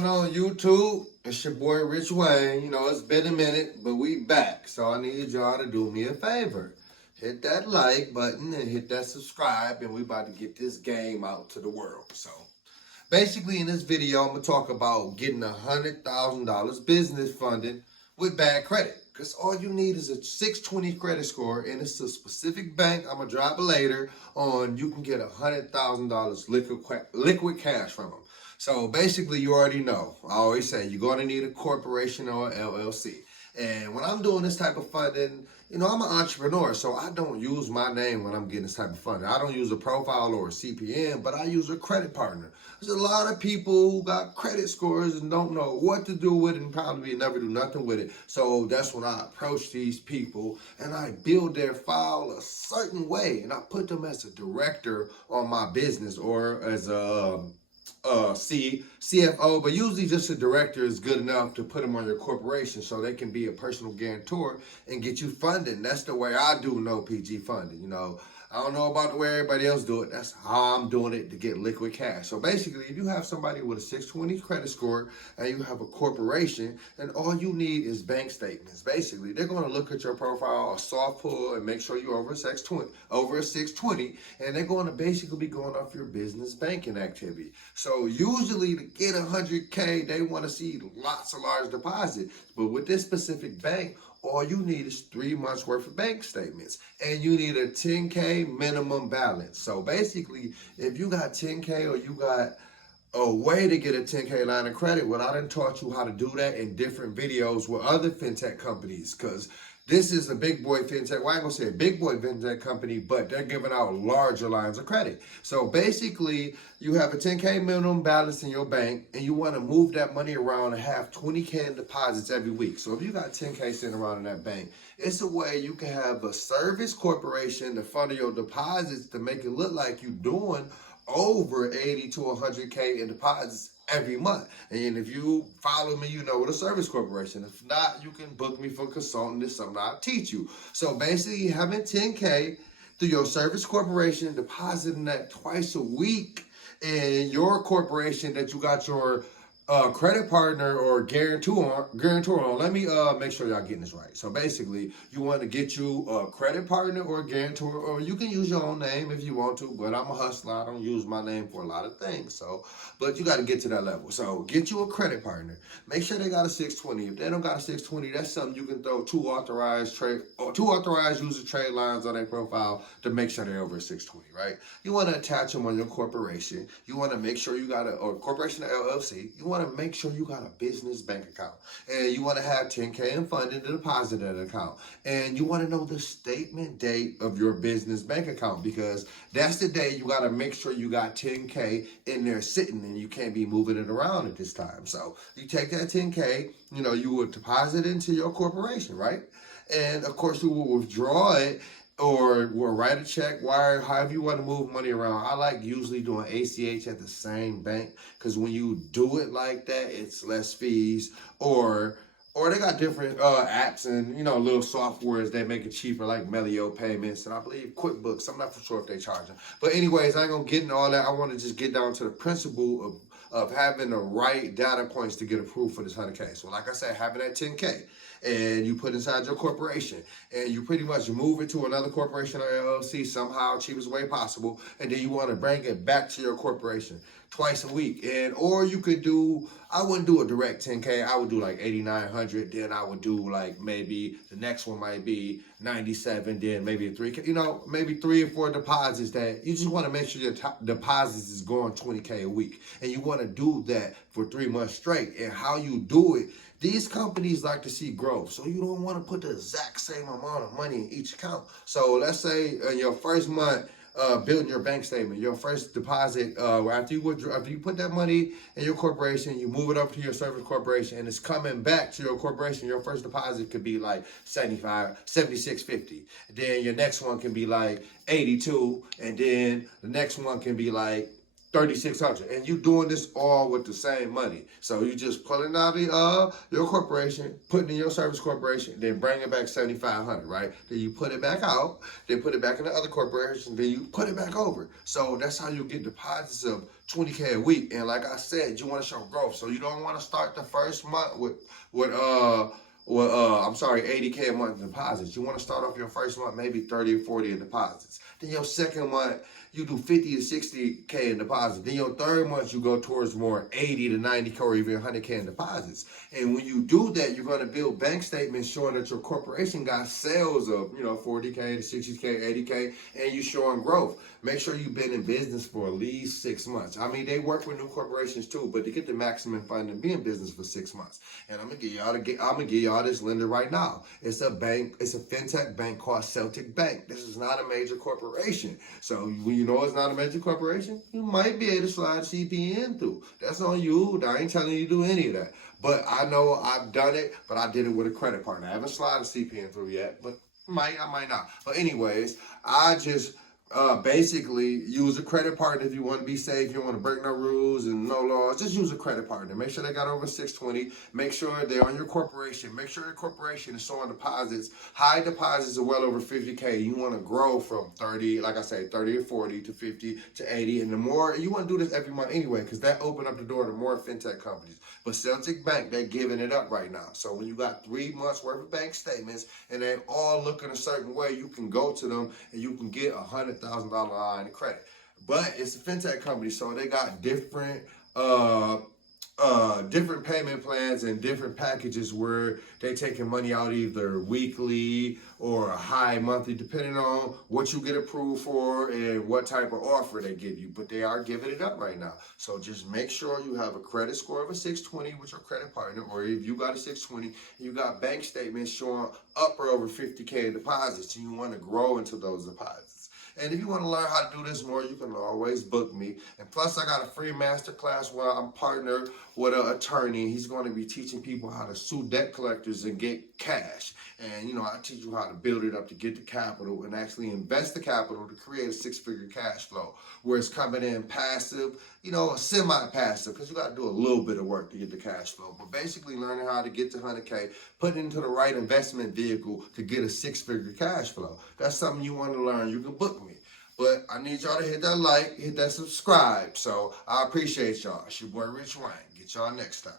On YouTube, it's your boy Rich Wayne. It's been a minute, but we back. So I need y'all to do me a favor. Hit that like button and hit that subscribe, and we about to get this game out to the world. So basically in this video, I'm gonna talk about getting $100,000 business funding with bad credit. Because all you need is a 620 credit score, and it's a specific bank. I'm gonna drop it later on. You can get $100,000 liquid cash from them. So basically, you already know. I always say you're going to need a corporation or LLC. And when I'm doing this type of funding, I'm an entrepreneur, so I don't use my name when I'm getting this type of funding. I don't use a profile or a CPN, but I use a credit partner. There's a lot of people who got credit scores and don't know what to do with it and probably never do nothing with it. So that's when I approach these people and I build their file a certain way, and I put them as a director on my business or as a CFO, but usually just a director is good enough to put them on your corporation so they can be a personal guarantor and get you funding. That's the way I do no PG funding. I don't know about the way everybody else do it. That's how I'm doing it to get liquid cash. So basically, if you have somebody with a 620 credit score and you have a corporation, then all you need is bank statements. Basically, they're going to look at your profile, a soft pull, and make sure you're over a 620, and they're going to basically be going off your business banking activity. So usually to get 100K, they want to see lots of large deposits. But with this specific bank, all you need is 3 months worth of bank statements, and you need a 10K minimum balance. So basically, if you got 10K or you got a way to get a 10K line of credit, well, I done taught you how to do that in different videos with other fintech companies, because this is a big boy fintech. Well, I ain't gonna say a big boy fintech company, but they're giving out larger lines of credit. So basically, you have a 10K minimum balance in your bank, and you want to move that money around and have 20K in deposits every week. So if you got 10K sitting around in that bank, it's a way you can have a service corporation to fund your deposits to make it look like you're doing over 80 to 100K in deposits every month. And if you follow me, you know what a service corporation. If not, you can book me for consulting. This is something I'll teach you. So basically, having 10K through your service corporation, depositing that twice a week in your corporation that you got your credit partner or guarantor on. Let me make sure y'all getting this right. So basically, you want to get you a credit partner or a guarantor, or you can use your own name if you want to, but I'm a hustler. I don't use my name for a lot of things. So, but you got to get to that level. So get you a credit partner. Make sure they got a 620. If they don't got a 620, that's something you can throw two authorized user trade lines on their profile to make sure they're over a 620, right? You want to attach them on your corporation. You want to make sure you got a corporation or LLC. You want to make sure you got a business bank account, and you want to have 10K in funding to deposit that account, and you want to know the statement date of your business bank account, because that's the day you got to make sure you got 10K in there sitting, and you can't be moving it around at this time. So you take that 10K, you would deposit into your corporation, right? And of course you will withdraw it, or we'll write a check, wire, however you want to move money around. I like usually doing ACH at the same bank, because when you do it like that, it's less fees. Or they got different apps and little softwares that make it cheaper, like Melio payments, and I believe QuickBooks. I'm not for sure if they charge them. But anyways, I ain't gonna get into all that. I want to just get down to the principle of having the right data points to get approved for this 100K. So like I said, having that 10K, and you put inside your corporation, and you pretty much move it to another corporation or LLC somehow, cheapest way possible, and then you want to bring it back to your corporation twice a week. Or you could do, I wouldn't do a direct 10K, I would do like 8,900, then I would do like maybe the next one might be 97, then maybe a 3K, maybe 3 or 4 deposits that you just want to make sure your deposits is going 20K a week, and you want to do that for 3 months straight. And how you do it, these companies like to see growth, so you don't want to put the exact same amount of money in each account. So let's say in your first month, building your bank statement, your first deposit, after you put that money in your corporation, you move it up to your service corporation, and it's coming back to your corporation. Your first deposit could be like 76.50. Then your next one can be like 82, and then the next one can be like $3,600, and you doing this all with the same money. So you just pulling out your corporation, putting in your service corporation, then bring it back $7,500, right? Then you put it back out, then put it back in the other corporation, then you put it back over. So that's how you get deposits of $20K a week. And like I said, you want to show growth. So you don't want to start the first month with $80K a month in deposits. You want to start off your first month maybe 30 or 40 in deposits. Then your second month, you do 50 to 60K in deposits. Then your third month, you go towards more 80 to 90K or even 100K in deposits. And when you do that, you're going to build bank statements showing that your corporation got sales of, 40K to 60K, 80K, and you showing growth. Make sure you've been in business for at least 6 months. I mean, they work with new corporations too, but to get the maximum funding, be in business for 6 months. And I'm gonna give y'all this lender right now. It's a bank. It's a fintech bank called Celtic Bank. This is not a major corporation. So when you know it's not a major corporation, you might be able to slide CPN through. That's on you. I ain't telling you to do any of that. But I know I've done it, but I did it with a credit partner. I haven't slid a CPN through yet, but I might not. But anyways, I just basically use a credit partner if you want to be safe, you don't want to break no rules and no laws. Just use a credit partner. Make sure they got over 620. Make sure they're on your corporation. Make sure your corporation is showing deposits. High deposits are well over 50K. You want to grow from 30, like I say, 30 or 40 to 50 to 80. And the more, you want to do this every month anyway, because that open up the door to more fintech companies. But Celtic Bank, they're giving it up right now. So when you got 3 months worth of bank statements and they all looking a certain way, you can go to them and you can get $100,000 line of credit. But it's a fintech company, so they got different different payment plans and different packages where they taking money out either weekly or a high monthly, depending on what you get approved for and what type of offer they give you. But they are giving it up right now. So just make sure you have a credit score of a 620 with your credit partner, or if you got a 620, you got bank statements showing up or over 50K in deposits, and you want to grow into those deposits. And if you want to learn how to do this more, you can always book me. And plus, I got a free masterclass where I'm partnered with an attorney. He's going to be teaching people how to sue debt collectors and get cash. And, I teach you how to build it up to get the capital and actually invest the capital to create a 6-figure cash flow where it's coming in passive, a semi-passive, because you got to do a little bit of work to get the cash flow. But basically learning how to get to 100K, put it into the right investment vehicle to get a 6-figure cash flow. That's something you want to learn. You can book me. But I need y'all to hit that like, hit that subscribe. So I appreciate y'all. It's your boy Rich Wayne. Get y'all next time.